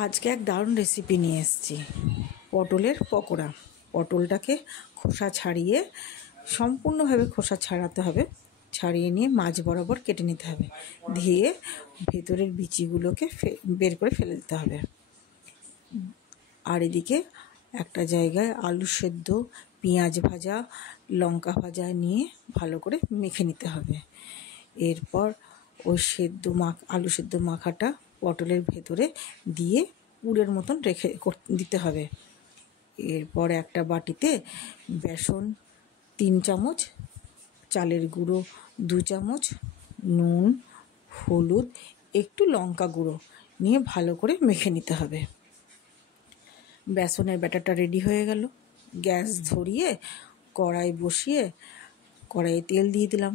আজকে এক দারুণ রেসিপি নিয়ে এসেছি, পটলের পকোড়া। পটলটাকে খোসা ছাড়িয়ে, সম্পূর্ণভাবে খোসা ছাড়াতে হবে। ছাড়িয়ে নিয়ে মাঝ বরাবর কেটে নিতে হবে, ধুয়ে ভেতরের বিচিগুলোকে বের করে ফেলে দিতে হবে। আর এদিকে একটা জায়গায় আলু সেদ্ধ, পেঁয়াজ ভাজা, লঙ্কা ভাজা নিয়ে ভালো করে মেখে নিতে হবে। এরপর ওই আলু সেদ্ধ মাখাটা পটলের ভেতরে দিয়ে পুরের মতন রেখে দিতে হবে। এরপর একটা বাটিতে বেসন 3 চামচ, চালের গুঁড়ো 2 চামচ, নুন, হলুদ, একটু লঙ্কা গুঁড়ো নিয়ে ভালো করে মেখে নিতে হবে। বেসনের ব্যাটারটা রেডি হয়ে গেল। গ্যাস ধরিয়ে কড়াই বসিয়ে কড়াইয়ে তেল দিয়ে দিলাম।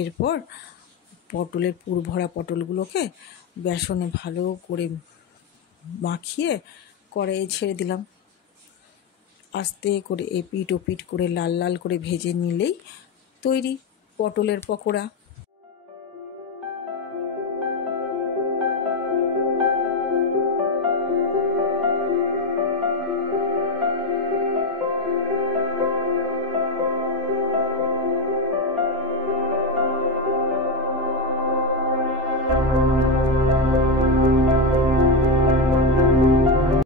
এরপর পটলের পুর ভরা পটলগুলোকে বেসনে ভালো করে মাখিয়ে কড়াইয়ে ছেড়ে দিলাম। আস্তে করে এপিট ওপিট করে লাল লাল করে ভেজে নিলেই তৈরি পটলের পকোড়া।